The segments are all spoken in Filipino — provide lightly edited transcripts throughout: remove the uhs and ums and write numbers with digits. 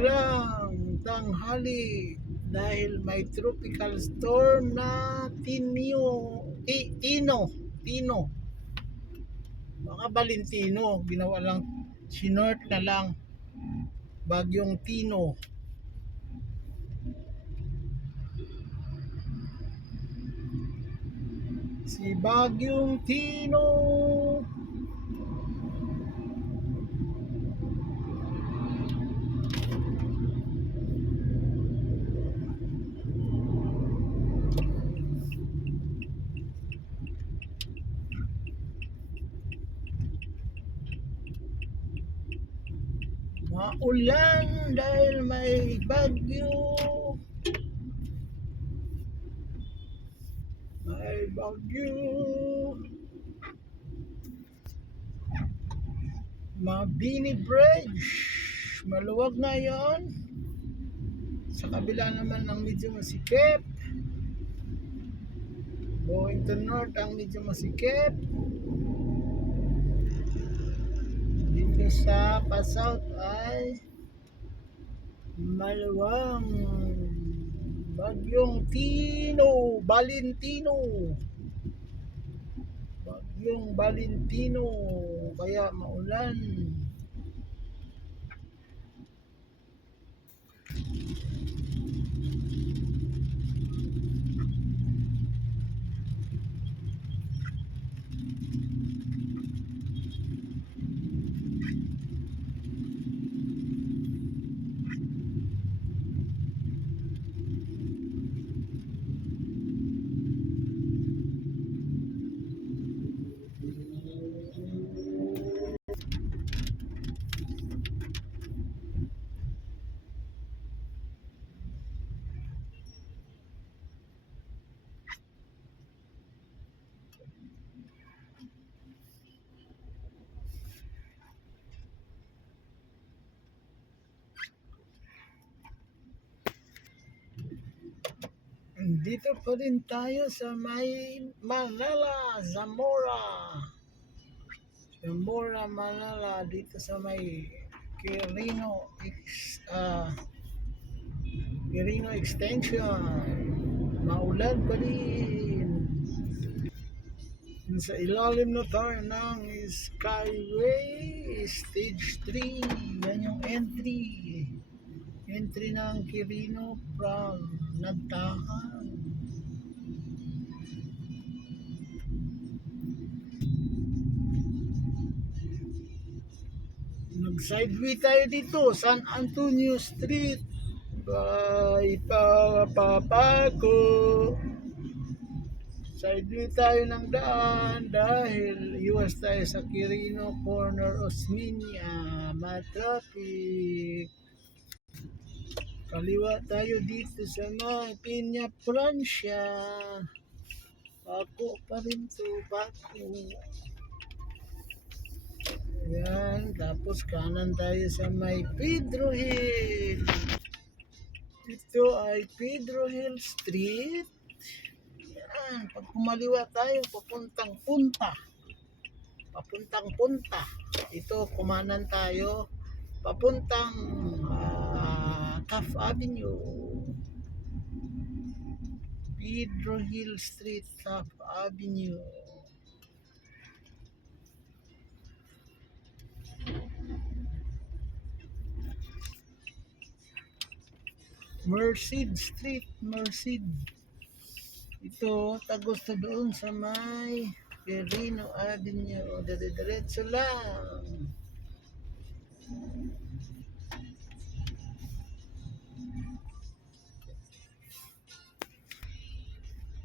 maulang tanghali dahil may tropical storm na Tino. Mga Valentino, ginawa lang, sinort na lang, bagyong Tino. Si bagyong Tino. Maulan dahil may bagyo. May bagyo. Mabini Bridge. Maluwag na yon. Sa kabila naman ang medyo masikip. Going to north ang medyo masikip. Dito sa pa-south ay maluwang. Bagyong Valentino. Bagyong Valentino. Kaya maulan. Dito pa rin tayo sa may Manila, Zamora, Manila, dito sa may Quirino Extension. Maulan pa rin. Sa ilalim na tayo ng Skyway Stage 3. Yan yung entry ng Quirino from Nagtahan. Nag-sideway tayo dito, San Antonio Street. By Papaco. Sideway tayo ng daan dahil iwas tayo sa Quirino Corner, Osmeña. Matraffic. Kaliwa tayo dito sa may Piña Francia. Paco pa rin to, Paco. Ayan, tapos kanan tayo sa may Pedro Hill. Ito ay Pedro Hill Street. Ayan, pag kumaliwa tayo, papuntang punta. Ito, kumanan tayo, papuntang Taft Avenue. Pedro Hill Street, Taft Avenue. Merced Street, Merced. Ito, tagos na doon sa may Quirino Avenue. Diretso lang.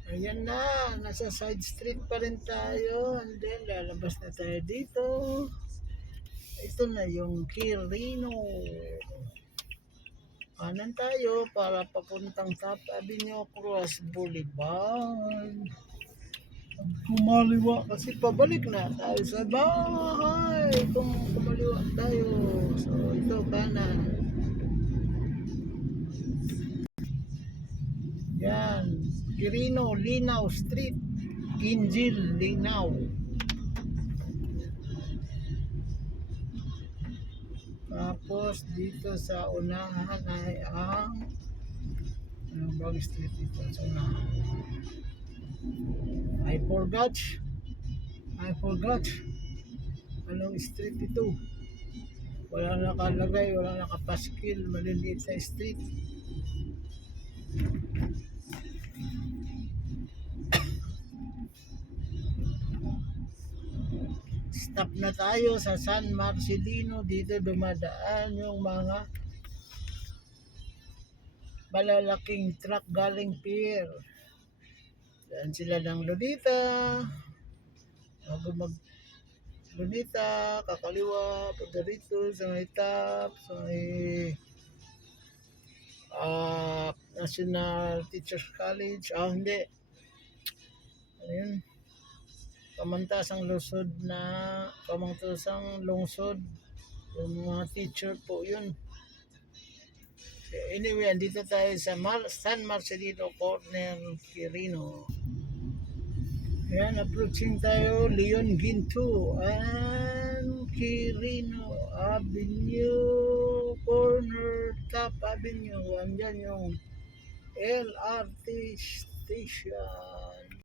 Ayan na, nasa side street pa rin tayo. And then, lalabas na tayo dito. Ito na yung Quirino. Kanan tayo para papuntang Taft Avenue Cross Boulevard. Kumaliwa kasi pabalik na tayo sa bahay. Kung kumaliwa tayo. So, ito kanan. Yan. Quirino, Linaw Street. Kinjil, Linaw. Tapos dito sa unahan ay ang anong bang street dito sa unahan? I forgot. I forgot. Anong street ito? Wala nakalagay, wala nakapaskil, maliliit na street. Stop na tayo sa San Marcelino. Dito dumadaan yung mga malalaking truck galing pier. Daan sila ng Lunita. Bago mag Lunita, kakaliwa, punta rito sa may top, sa may National Teachers College. Hindi. Ayun. Kamantasang lungsod na kamantasang lungsod. Yung mga teacher po yun. Anyway, andito tayo sa San Marcelino Corner, Quirino. Ayan, approaching tayo, Leon Ginto and Quirino Avenue, corner, top avenue. Andyan yung LRT station.